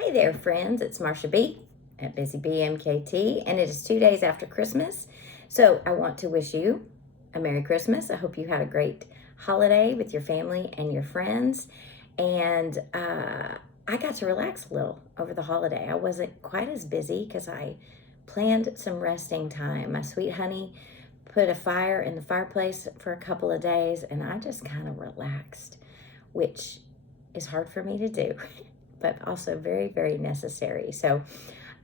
Hey there, friends. It's Marsha B at BusyBee MKT, and it is 2 days after Christmas. So I want to wish you a Merry Christmas. I hope you had a great holiday with your family and your friends. And I got to relax a little over the holiday. I wasn't quite as busy because I planned some resting time. My sweet honey put a fire in the fireplace for a couple of days, and I just kind of relaxed, which is hard for me to do. But also very, very necessary. So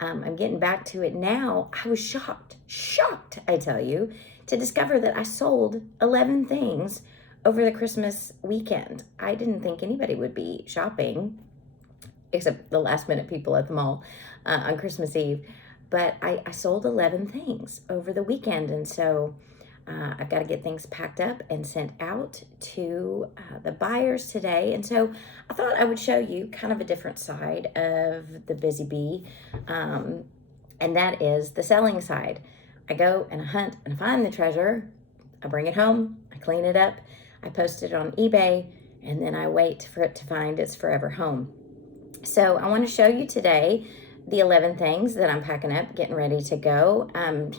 I'm getting back to it now. I was shocked, I tell you, to discover that I sold 11 things over the Christmas weekend. I didn't think anybody would be shopping, except the last minute people at the mall on Christmas Eve. But I sold 11 things over the weekend. And so I've got to get things packed up and sent out to the buyers today. And so I thought I would show you kind of a different side of the BusyBee, and that is the selling side. I go and I hunt and I find the treasure. I bring it home, I clean it up, I post it on eBay, and then I wait for it to find its forever home. So I want to show you today the 11 things that I'm packing up, getting ready to go.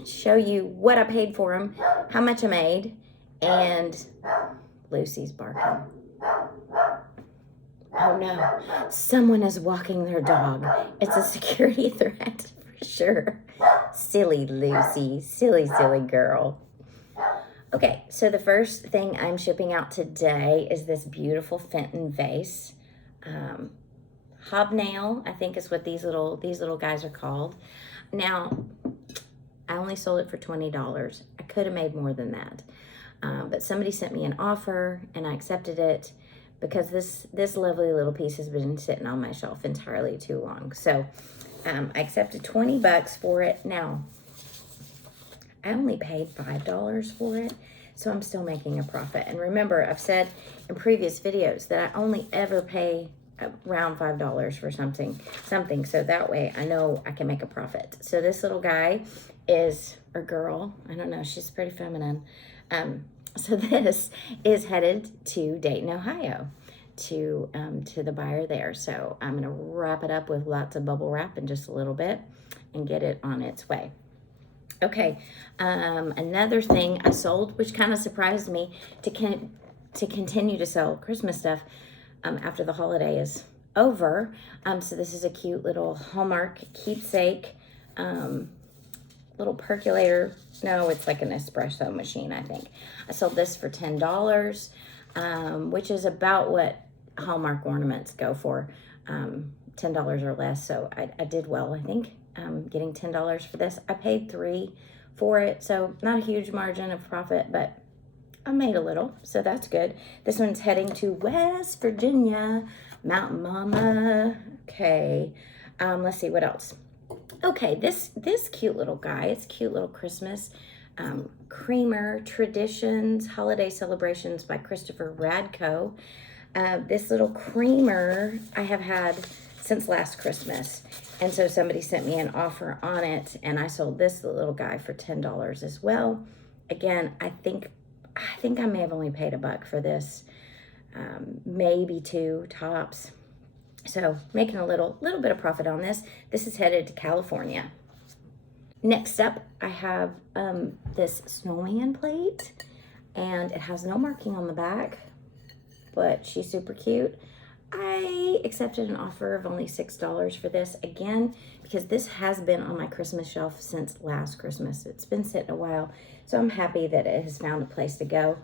Show you what I paid for them, how much I made, and Lucy's barking. Oh no, someone is walking their dog. It's a security threat for sure. Silly Lucy, silly girl. Okay, so the first thing I'm shipping out today is this beautiful Fenton vase. Hobnail, I think is what these little guys are called. Now, I only sold it for $20. I could have made more than that. But somebody sent me an offer and I accepted it because this lovely little piece has been sitting on my shelf entirely too long. So I accepted $20 for it. Now, I only paid $5 for it, so I'm still making a profit. And remember, I've said in previous videos that I only ever pay around $5 for something, so that way I know I can make a profit. So this little guy is, or girl, I don't know, she's pretty feminine. So this is headed to Dayton, Ohio, to the buyer there. So I'm gonna wrap it up with lots of bubble wrap in just a little bit and get it on its way. Okay, another thing I sold, which kind of surprised me, to continue to sell Christmas stuff after the holiday is over. So this is a cute little Hallmark keepsake little percolator. No, it's like an espresso machine, I think. I sold this for $10, which is about what Hallmark ornaments go for, $10 or less. So I did well, I think, getting $10 for this. I paid $3 for it, so not a huge margin of profit, but I made a little, so that's good. This one's heading to West Virginia, Mountain Mama. Okay, let's see what else. Okay, this cute little guy, it's cute little Christmas creamer, Traditions, Holiday Celebrations by Christopher Radko. This little creamer I have had since last Christmas, and so somebody sent me an offer on it, and I sold this little guy for $10 as well. Again, I think I may have only paid $1 for this, maybe $2 tops. So making a little bit of profit on this. This is headed to California. Next up, I have this snowman plate, and it has no marking on the back, but she's super cute. I accepted an offer of only $6 for this, again, because this has been on my Christmas shelf since last Christmas. It's been sitting a while, so I'm happy that it has found a place to go.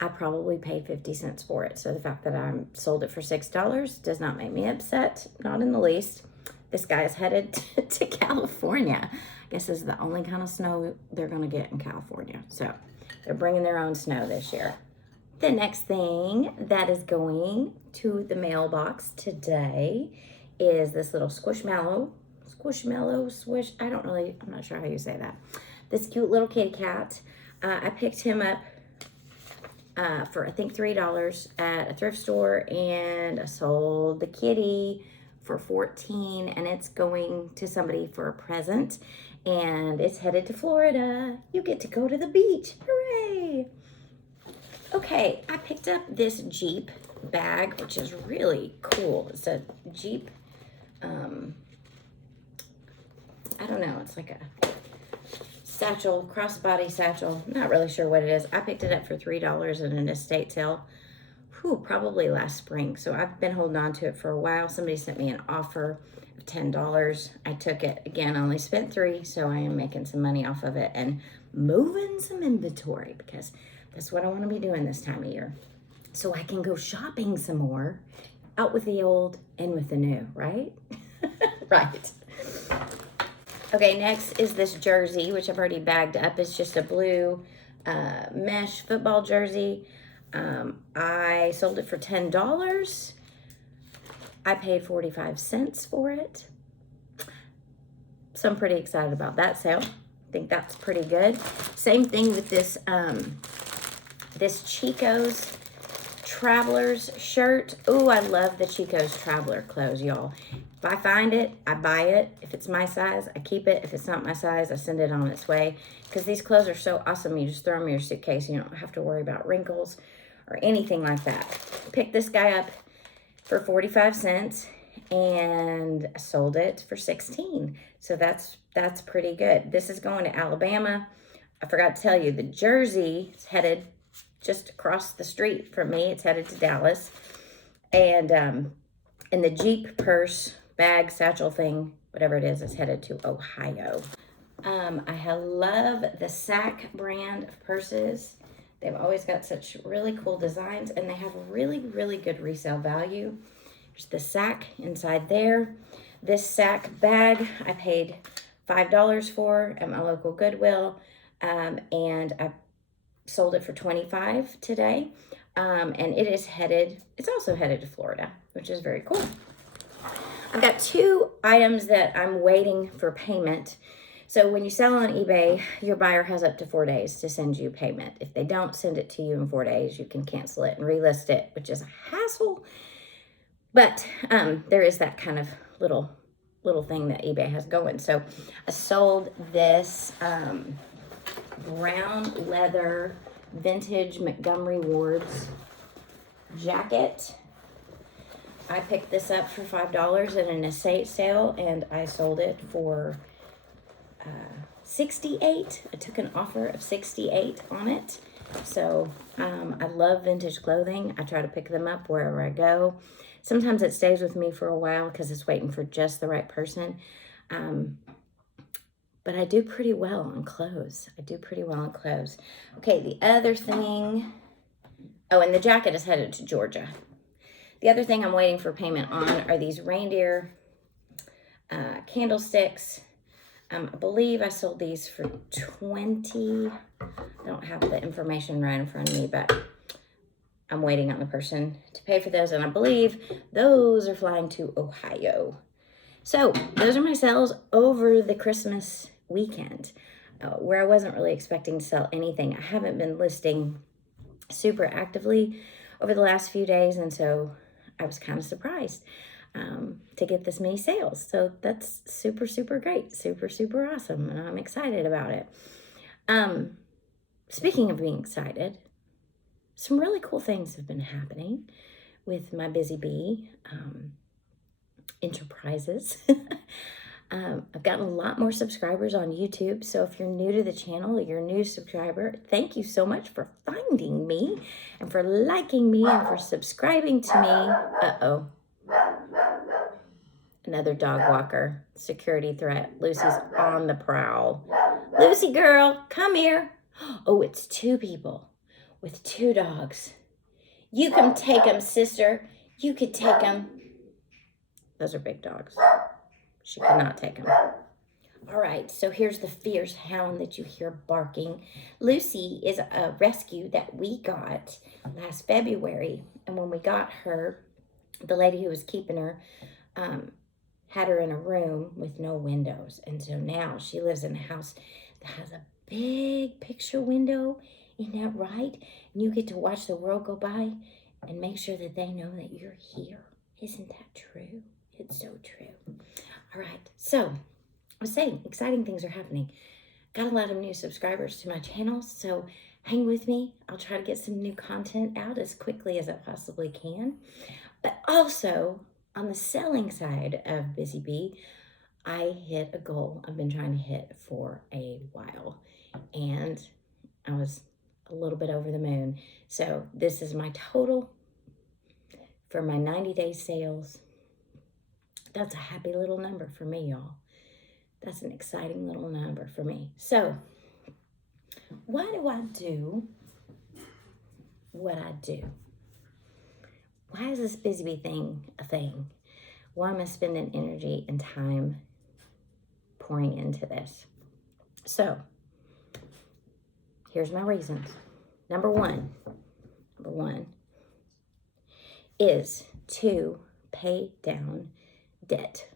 I probably paid 50 cents for it, so the fact that I sold it for $6 does not make me upset, not in the least. This guy is headed to California. I guess this is the only kind of snow they're gonna get in California, so they're bringing their own snow this year. The next thing that is going to the mailbox today is this little squishmallow, I'm not sure how you say that. This cute little kitty cat. I picked him up for I think $3 at a thrift store, and I sold the kitty for $14, and it's going to somebody for a present, and it's headed to Florida. You get to go to the beach, hooray! Okay, I picked up this Jeep bag, which is really cool. It's a Jeep I don't know, it's like a satchel, crossbody satchel. Not really sure what it is. I picked it up for $3 at an estate sale. Probably last spring. So I've been holding on to it for a while. Somebody sent me an offer of $10. I took it. Again, I only spent $3, so I am making some money off of it and moving some inventory because that's what I want to be doing this time of year. So I can go shopping some more, out with the old and with the new, right? Right. Okay, next is this jersey, which I've already bagged up. It's just a blue mesh football jersey. I sold it for $10. I paid 45 cents for it. So I'm pretty excited about that sale. I think that's pretty good. Same thing with this, this Chico's Travelers shirt. Oh, I love the Chico's Traveler clothes, y'all. If I find it, I buy it. If it's my size, I keep it. If it's not my size, I send it on its way. Because these clothes are so awesome. You just throw them in your suitcase. You don't have to worry about wrinkles or anything like that. Picked this guy up for 45 cents and sold it for 16. So that's pretty good. This is going to Alabama. I forgot to tell you, the jersey is headed just across the street from me. It's headed to Dallas. And the Jeep purse, bag, satchel thing, whatever it is headed to Ohio. I love the Sac brand of purses. They've always got such really cool designs, and they have really, really good resale value. There's the Sac inside there. This Sac bag I paid $5 for at my local Goodwill, and I sold it for $25 today. And it's also headed to Florida, which is very cool. I've got 2 items that I'm waiting for payment. So when you sell on eBay, your buyer has up to 4 days to send you payment. If they don't send it to you in 4 days, you can cancel it and relist it, which is a hassle. But there is that kind of little thing that eBay has going. So I sold this brown leather vintage Montgomery Ward's jacket. I picked this up for $5 at an estate sale, and I sold it for $68. I took an offer of $68 on it. So I love vintage clothing. I try to pick them up wherever I go. Sometimes it stays with me for a while because it's waiting for just the right person. But I do pretty well on clothes. Okay, the other thing, and the jacket is headed to Georgia. The other thing I'm waiting for payment on are these reindeer candlesticks. I believe I sold these for $20. I don't have the information right in front of me, but I'm waiting on the person to pay for those, and I believe those are flying to Ohio. So those are my sales over the Christmas weekend, where I wasn't really expecting to sell anything. I haven't been listing super actively over the last few days, and so I was kind of surprised to get this many sales. So that's super, super great, super, super awesome, and I'm excited about it. Speaking of being excited, some really cool things have been happening with my BusyBee enterprises. I've gotten a lot more subscribers on YouTube. So if you're new to the channel, you're a new subscriber, thank you so much for finding me and for liking me and for subscribing to me. Uh-oh. Another dog walker. Security threat. Lucy's on the prowl. Lucy girl, come here. Oh, it's 2 people with 2 dogs. You can take them, sister. You could take them. Those are big dogs. She could not take them. All right, so here's the fierce hound that you hear barking. Lucy is a rescue that we got last February. And when we got her, the lady who was keeping her had her in a room with no windows. And so now she lives in a house that has a big picture window. Isn't that right? And you get to watch the world go by and make sure that they know that you're here. Isn't that true? It's so true. All right, so I was saying exciting things are happening. Got a lot of new subscribers to my channel, so hang with me. I'll try to get some new content out as quickly as I possibly can. But also, On the selling side of BusyBee, I hit a goal I've been trying to hit for a while, and I was a little bit over the moon. So this is my total for my 90-day sales. That's a happy little number for me, y'all. That's an exciting little number for me. So why do I do what I do? Why is this BusyBee thing a thing? Why am I spending energy and time pouring into this? So here's my reasons. Number one is to pay down debt.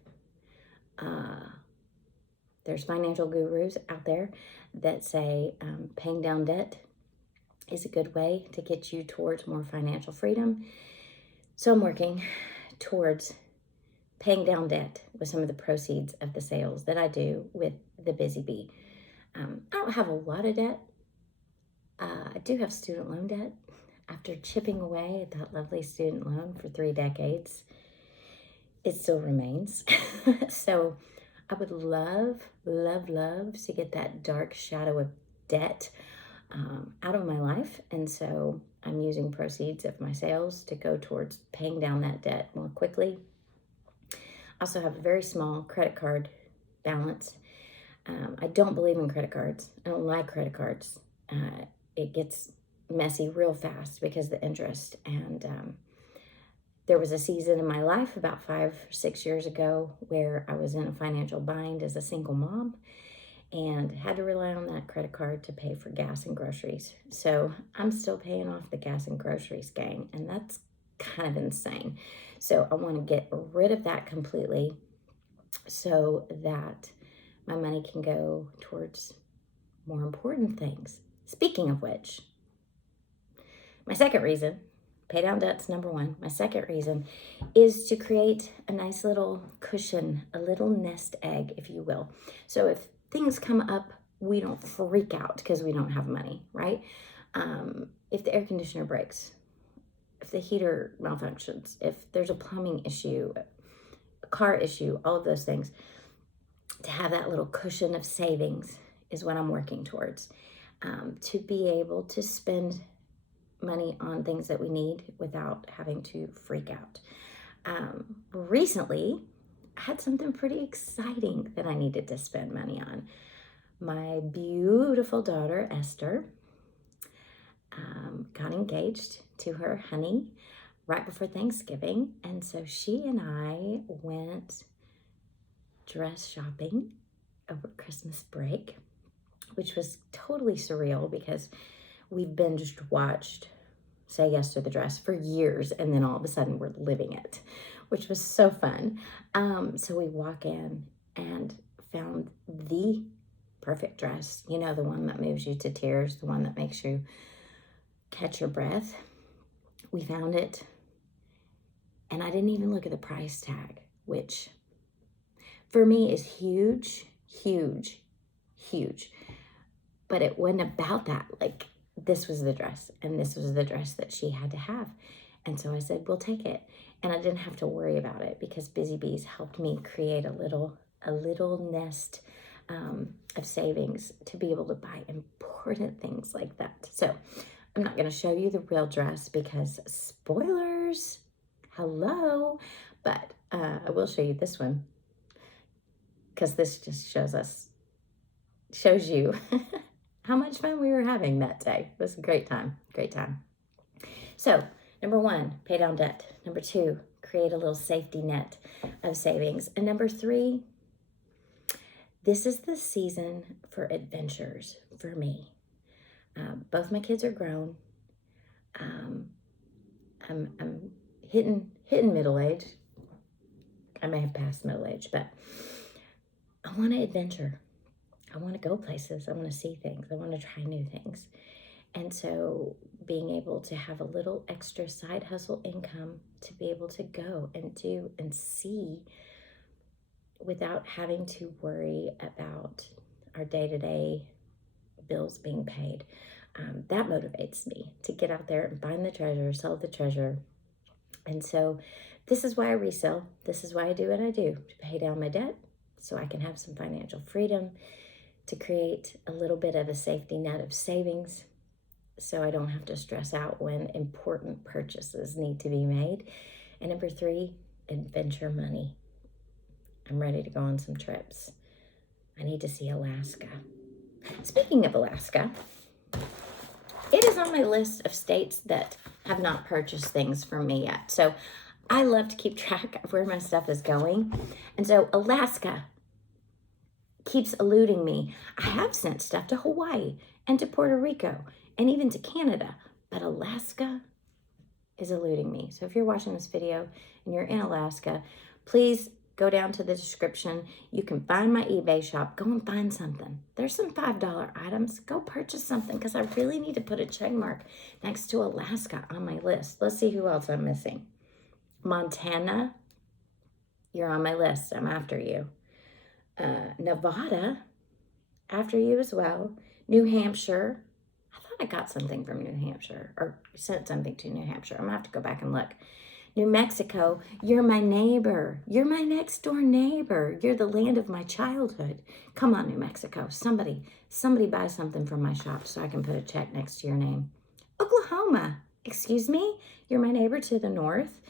There's financial gurus out there that say paying down debt is a good way to get you towards more financial freedom. So I'm working towards paying down debt with some of the proceeds of the sales that I do with the BusyBee. I don't have a lot of debt. I do have student loan debt. After chipping away at that lovely student loan for 3 decades, it still remains. So I would love to get that dark shadow of debt out of my life. And so I'm using proceeds of my sales to go towards paying down that debt more quickly. I also have a very small credit card balance. I don't believe in credit cards. I don't like credit cards. It gets messy real fast because of the interest. And there was a season in my life about 5 or 6 years ago where I was in a financial bind as a single mom and had to rely on that credit card to pay for gas and groceries. So I'm still paying off the gas and groceries, gang, and that's kind of insane. So I want to get rid of that completely so that my money can go towards more important things. Speaking of which, my second reason, pay down debt's number one. My second reason is to create a nice little cushion, a little nest egg, if you will. So if things come up, we don't freak out because we don't have money, right? If the air conditioner breaks, if the heater malfunctions, if there's a plumbing issue, a car issue, all of those things, to have that little cushion of savings is what I'm working towards. To be able to spend money on things that we need without having to freak out. Recently, I had something pretty exciting that I needed to spend money on. My beautiful daughter, Esther, got engaged to her honey right before Thanksgiving. And so she and I went dress shopping over Christmas break, which was totally surreal because we've binged watched Say Yes to the Dress for years, and then all of a sudden we're living it, which was so fun. So we walk in and found the perfect dress, you know, the one that moves you to tears, the one that makes you catch your breath. We found it, and I didn't even look at the price tag, which for me is huge, huge, huge. But it wasn't about that. Like, this was the dress, and this was the dress that she had to have. And so I said, we'll take it. And I didn't have to worry about it because BusyBees helped me create a little nest of savings to be able to buy important things like that. So I'm not going to show you the real dress because spoilers, hello, but I will show you this one because this just shows you how much fun we were having that day. It was a great time, great time. So number one, pay down debt. Number two, create a little safety net of savings. And number three, this is the season for adventures for me. Both my kids are grown. I'm hitting middle age. I may have passed middle age, but I want to adventure. I want to go places. I want to see things. I want to try new things. And so being able to have a little extra side hustle income to be able to go and do and see without having to worry about our day-to-day bills being paid. That motivates me to get out there and find the treasure, sell the treasure, And so this is why I resell. This is why I do what I do, to pay down my debt so I can have some financial freedom, to create a little bit of a safety net of savings so I don't have to stress out when important purchases need to be made. And number 3, adventure money. I'm ready to go on some trips. I need to see Alaska. Speaking of Alaska, it is on my list of states that have not purchased things from me yet. So I love to keep track of where my stuff is going. And so Alaska keeps eluding me. I have sent stuff to Hawaii and to Puerto Rico and even to Canada, but Alaska is eluding me. So if you're watching this video and you're in Alaska, please go down to the description. You can find my eBay shop. Go and find something. There's some $5 items. Go purchase something because I really need to put a check mark next to Alaska on my list. Let's see who else I'm missing. Montana, you're on my list. I'm after you. Nevada, after you as well. New Hampshire. I thought I got something from New Hampshire or sent something to New Hampshire. I'm going to have to go back and look. New Mexico, you're my neighbor. You're my next door neighbor. You're the land of my childhood. Come on, New Mexico. Somebody buy something from my shop so I can put a check next to your name. Oklahoma, excuse me? You're my neighbor to the north,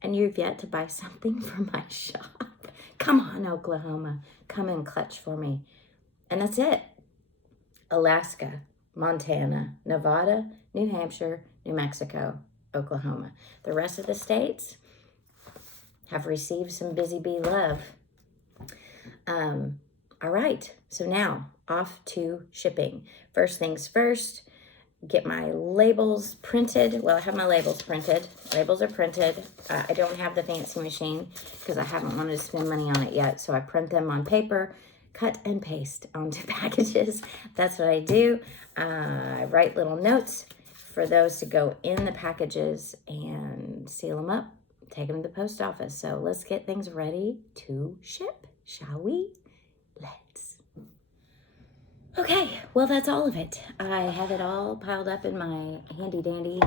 and you've yet to buy something from my shop. Come on, Oklahoma. Come and clutch for me. And that's it. Alaska, Montana, Nevada, New Hampshire, New Mexico, Oklahoma. The rest of the states have received some BusyBee love. All right, so now off to shipping. First things first, get my labels printed. Well, I have my labels printed. Labels are printed. I don't have the fancy machine because I haven't wanted to spend money on it yet. So I print them on paper, cut and paste onto packages. That's what I do. I write little notes for those to go in the packages and seal them up, take them to the post office. So let's get things ready to ship, shall we? Let's. Okay, well, that's all of it. I have it all piled up in my handy dandy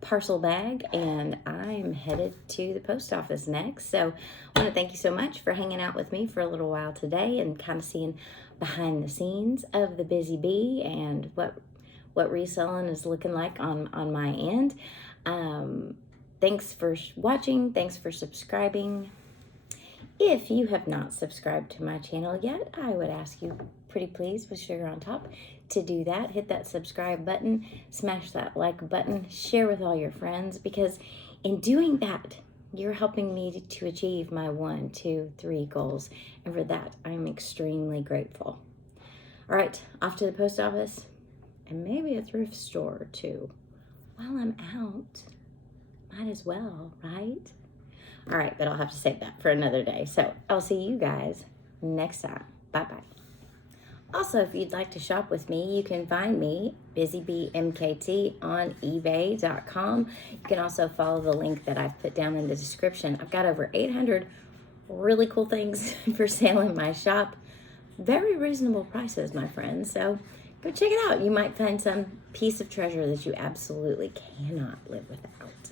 parcel bag, and I'm headed to the post office next. So I want to thank you so much for hanging out with me for a little while today and kind of seeing behind the scenes of the BusyBee and what reselling is looking like on my end. Thanks for watching. Thanks for subscribing. If you have not subscribed to my channel yet, I would ask you, pretty please, with sugar on top, to do that. Hit that subscribe button, smash that like button, share with all your friends, because in doing that, you're helping me to achieve my 1, 2, 3 goals. And for that, I'm extremely grateful. All right, off to the post office and maybe a thrift store or two. While I'm out, might as well, right? All right, but I'll have to save that for another day. So I'll see you guys next time. Bye-bye. Also, if you'd like to shop with me, you can find me, BusyBee MKT, on ebay.com. You can also follow the link that I've put down in the description. I've got over 800 really cool things for sale in my shop. Very reasonable prices, my friends. So go check it out. You might find some piece of treasure that you absolutely cannot live without.